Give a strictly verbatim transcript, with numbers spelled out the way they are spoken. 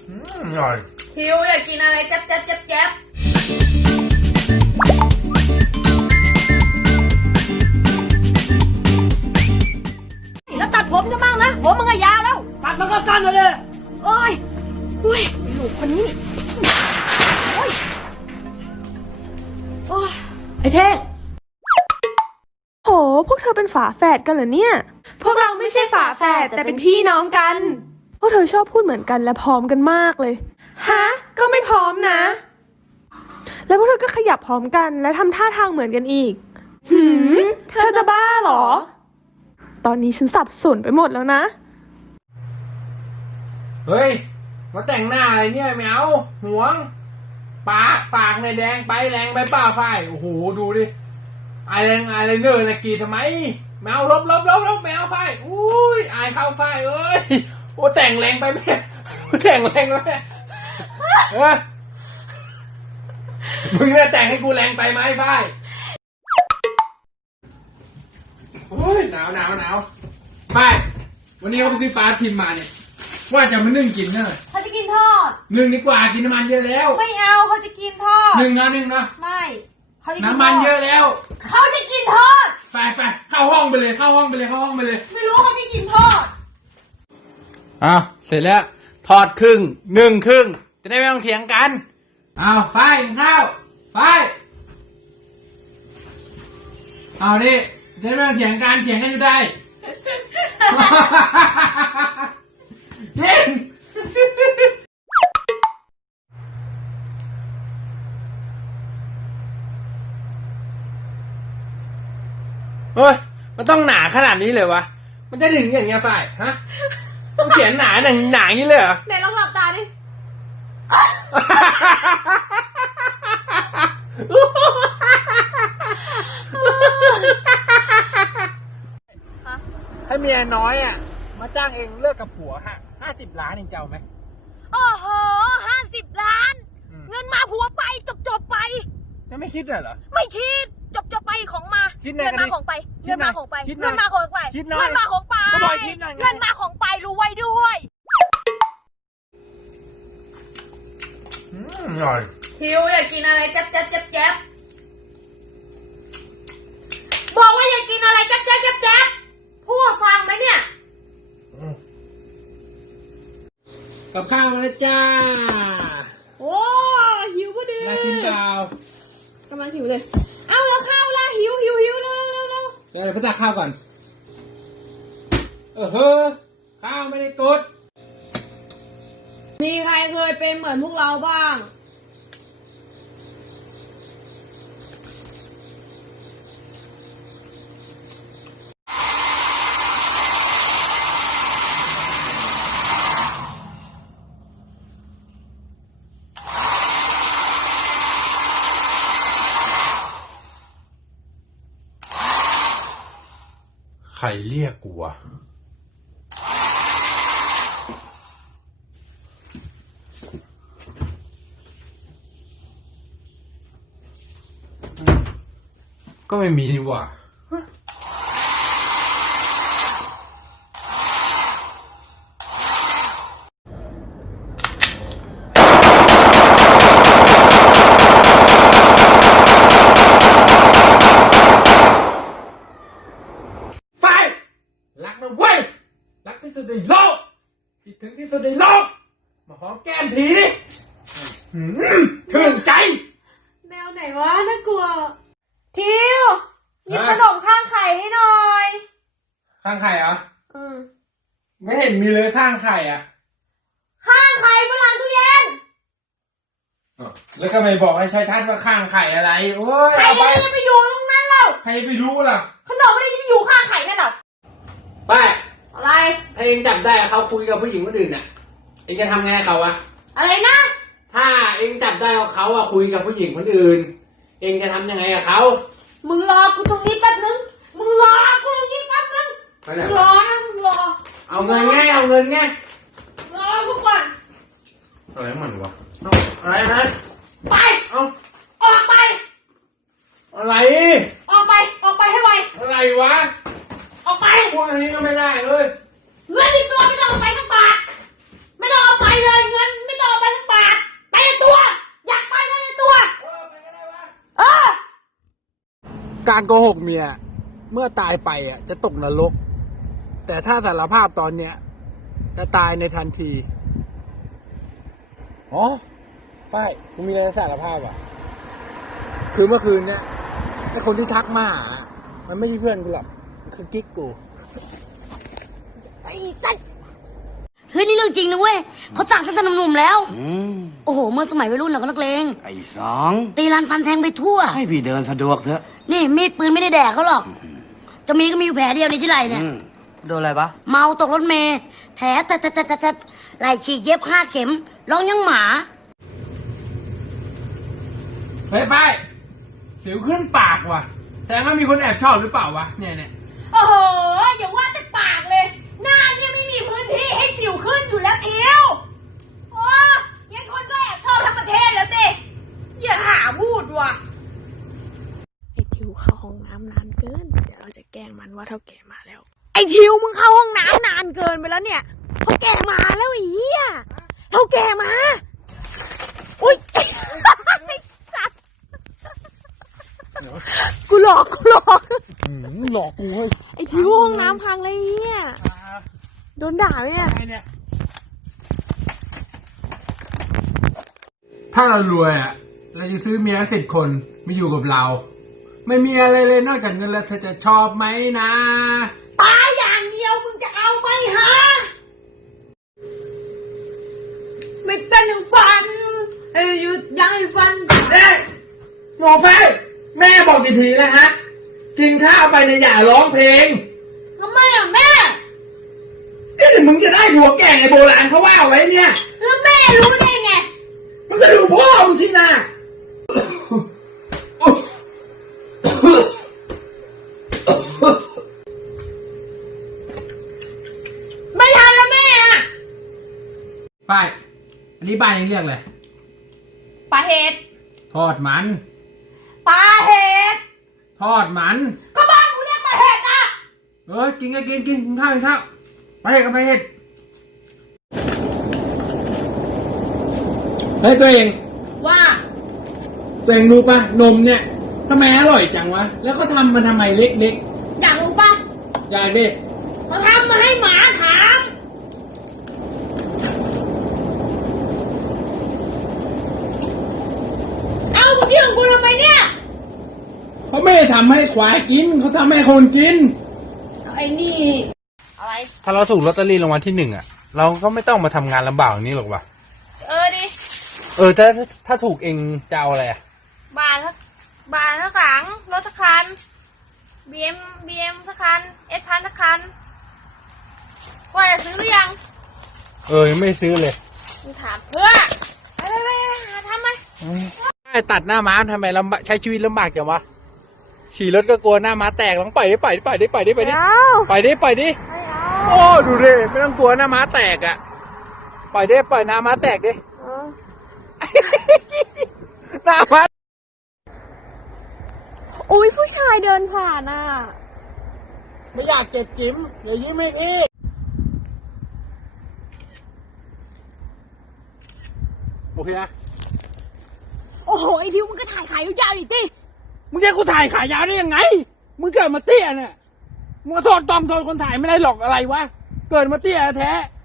อืมอร่อยหิวอยากกินอะไรแจ๊บแจ๊บแจ๊บแจ๊บแล้วตัดผมจะบ้างนะผมมันก็ยาวแล้วตัดมันก็สั้นเลยโอ้ยอุ้ยลูกคนนี้โอ้ยโอ้ยไอ้เท่งโหพวกเธอเป็นฝาแฝดกันเหรอเนี่ยพวกเราไม่ใช่ฝาแฝดแต่เป็นพี่น้องกันพวกเธอชอบพูดเหมือนกันและพร้อมกันมากเลยฮะก็ไม่พร้อมนะแล้วพวกเธอก็ขยับพร้อมกันและทำท่าทางเหมือนกันอีกหืมเธอจะบ้าเหรอตอนนี้ฉันสับสนไปหมดแล้วนะเฮ้ยมาแต่งหน้าอะไรเนี่ยแมวหวงปากปากในแดงไปแรงไปเปล่าไฟโอ้โหดูดิไอแรงไอไรเนอร์นะกีทำไมแมวลบลบลบลบแมวไฟอุ้ยไอเข้าไฟเอ้ยโอ้แต่งแรงไปแม่แต่งแรงไปแม่เฮ้ยมึงเนี่ยแต่งให้กูแรงไปไหมไฟโอ้ยหนาวหนาวหนาวไฟวันนี้เขาไปซื้อปลาทิมมาเนี่ยว่าจะมานึ่งกินเนอะเขาจะกินทอดหนึ่งดีกว่ากินน้ำมันเยอะแล้วไม่เอาเขาจะกินทอดหนึ่งนะหนึ่งนะไม่เขาจะกินน้ำมันเยอะแล้วเขาจะกินทอดไปไปเข้าห้องไปเลยเข้าห้องไปเลยเข้าห้องไปเลยไม่รู้เขาจะกินทอดอ้าวเสร็จแล้วทอดครึ่งหนึ่งครึ่งจะได้ไม่ต้องเถียงกันอ้าวไฟข้าวไฟเอาดิจะได้ไม่ต้องเถียงกันเถียงกันอยู่ได้เย็นเฮ้ยมันต้องหนาขนาดนี้เลยวะมันจะถึงอย่างเงี้ยฝ่ายฮะต้องเขียนหนาหนังหนาอย่างนี้เลยเหรอไหนลองหลับตาดิให้เมียน้อยอ่ะมาจ้างเองเลิกกับผัวฮะห้าสิบล้านเองจะเอาไหมโอ้โหห้าสิบล้านเงินมาผัวไปจบจบไปจะไม่คิดเลยเหรอไม่คิดจบจบไปของมาเงินมาของไปเงินมาของไปเงินมาของไปเงินมาของไปเงินมาของไปรู้ไว้ด้วยอืมอร่อยหิวอยากกินอะไรแจ๊บแจ๊บแจ๊บแจ๊บบอกว่าอยากกินอะไรแจ๊บแจ๊บแจ๊บแจ๊บพูดฟังไหมเนี่ยกับข้าวมาแล้วจ้าโอ้หิวพอดีมากินเปล่ากำลังหิวเลยเอาแล้วข้าวล่ะหิวหิวหิวเร็วเร็วเร็วเดี๋ยวพ่อตักข้าวก่อนเออเฮ้อข้าวไม่ได้กดมีใครเคยเป็นเหมือนพวกเราบ้างใครเรียกกูวะก็ไม่มีนี่หว่ารักนะเว้ยรักที่สุดในโลกคิดถึงที่สุดในโลกมาหอมแก้มทีดิถึงใจแนวไหนวะน่ากลัวทิวหยิบขนมข้างไข่ให้หน่อยข้างไข่เหรออืมไม่เห็นมีเลยข้างไข่อ่ะข้างไข่บนหลังตู้เย็นแล้วก็ไม่บอกให้ชัดๆว่าข้างไข่อะไรโอ้ยใครจะไปอยู่ตรงนั้นเล่าใครไปรู้ล่ะขนมไม่ได้จะไปอยู่ข้างไข่นั่นหรอไปอะไรถ้าเองจับได้เขาคุยกับผู้หญิงคนอื่นน่ะเองจะทำไงให้เขาวะอะไรนะถ้าเองจับได้ว่าเขาอะคุยกับผู้หญิงคนอื่นเองจะทำยังไงกับเขามึงรอกูตรงนี้แป๊บนึงมึงรอกูตรงนี้แป๊บนึงมึงรอนะมึงรอเอาเงินไงเอาเงินไงรอกูก่อนอะไรมันวะอะไรนะไปเอาออกไปอะไรออกไปออกไปให้ไวอะไรวะออกไปพวกนี้ก็ไม่ได้เลยเงินในตัวไม่ต้องเอาไปทั้งบาทไม่ต้องเอาไปเลยเงินไม่ต้องการโกหกเมียเมื่อตายไปอ่ะจะตกนรก แต่ถ้าสารภาพตอนเนี้ยจะตายในทันทีอ๋อป้ายกูมีอะไรสารภาพอ่ะคือเมื่อคืนเนี้ยไอ้คนที่ทักมาอ่ะมันไม่ใช่เพื่อนกูหรอกมันคือกิ๊กกูไอ้สัสเฮ้ยนี่เรื่องจริงนะเว้ยเขาสั่งตั้งแต่หนุ่มๆแล้วอืมโอ้โหเมื่อสมัยวัยรุ่นเราก็นักเลงไอ้สองตีรันฟันแทงไปทั่วให้พี่เดินสะดวกเถอะนี่มีดปืนไม่ได้แดกเขาหรอก จะมีก็มีอยู่แผลเดียวในที่ไหล่เนี่ยอืมโดนอะไรปะเมาตกรถเมล์แผลแต่แต่แต่แต่ไหล่ฉีกเย็บห้าเข็มร้องยังหมาเฮ้ยป้ายสิวขึ้นปากว่ะแสดงว่ามีคนแอบชอบหรือเปล่าวะเนี่ยเนี่ยโอ้โหอย่าว่าแต่ปากเลย หน้าเนี่ยไม่มีพื้นที่ให้สิวขึ้นอยู่แล้วเทียวโอ้ยังคนก็แอบชอบทั้งประเทศแล้วเต้อย่าหาพูดว่ะไอทิวเข้าห้องน้ำนานเกิน เดี๋ยวเราจะแกล้งมันว่าเท่าแก่มาแล้วไอทิวมึงเข้าห้องน้ำนานเกินไปแล้วเนี่ยเท่าแก่มาแล้วไอ้เหี้ยเท่าแก่มา อุ้ย สัตว์กูหลอกกูหลอกหลอกกูเฮ้ยไอทิวห้องน้ำพังเลยไอ้เหี้ยโดนด่าเลยเนี่ยไอ้เนี่ยถ้าเรารวยอ่ะเราจะซื้อเมียสิบคนมาอยู่กับเรา ไม่มีอะไรเลยนอกจากเงินแล้วเธอจะชอบไหมนะตายอย่างเดียวมึงจะเอาไหมฮะไม่เป็นอย่างฝันเอ้ยหยุดยังให้ฟันเอ๊ะหมอไฟแม่บอกกี่ทีแล้วฮะ กินข้าวไปเนี่ยอย่าร้องเพลงทำไมอ่ะแม่นี่ถึงมึงจะได้ผัวแก่ในโบราณเขาว่าไว้เนี่ยแล้วแม่รู้ได้ไงมึงจะดูพ่อมึงสินะไม่ทันแล้วแม่อ่ะป้ายอันนี้บ้านนี้เรียกอะไรปลาเห็ดทอดมันปลาเห็ดทอดมันก็บ้านกูเรียกปลาเห็ดอ่ะเออกินก็กินกินกินข้าวกินข้าวไปเห็ดกับไปเห็ดเฮ้ยตัวเองว่าตัวเองรู้ปะนมเนี่ยทำไมอร่อยจังวะ แล้วก็ทำมาทำไมเล็กอยากรู้ป่ะๆอยากดิมาทำมาให้หมาถามเอามึงยื่นกูทำไมเนี่ยเขาไม่ได้ทำให้ควายกินเขาทำให้คนกินไอ้นี่อะไรถ้าเราถูกลอตเตอรี่รางวัลที่หนึ่งอ่ะ เราก็ไม่ต้องมาทำงานลำบากอย่างนี้หรอกวะเออดิเออถ้าถ้าถูกเองจะเอาอะไรอ่ะบานสักบานสักหลังรถสักคันบีเอ็มบีเอ็มสักคันเอสพันสักคันว่าจะซื้อหรือยังเออยังไม่ซื้อเลยมึงถามเพื่อไปไปไปหาทำไหมตัดหน้าม้าทำไมลำบากใช้ชีวิตลำบากจังวะขี่รถก็กลัวหน้าม้าแตกลองปล่อยดิปล่อยดิปล่อยดิปล่อยดิปล่อยดิปล่อยดิปล่อยดิโอ้ดูดิไม่ต้องกลัวหน้าม้าแตกอ่ะปล่อยดิปล่อยหน้าม้าแตกดิหน้าม้าอุ้ยผู้ชายเดินผ่านอ่ะไม่อยากเจ็บจิ้มเดี๋ยวยิ้มให้พี่โอเคนะโอ้โหไอทิวมึงก็ถ่ายขายยาวๆดิติมึงจะกูถ่ายขายยาวได้ยังไงมึงเกิดมาเตี้ยเนี่ยมึงก็โทษตองโทษคนถ่ายไม่ได้หรอกอะไรวะเกิดมาเตี้ยแท้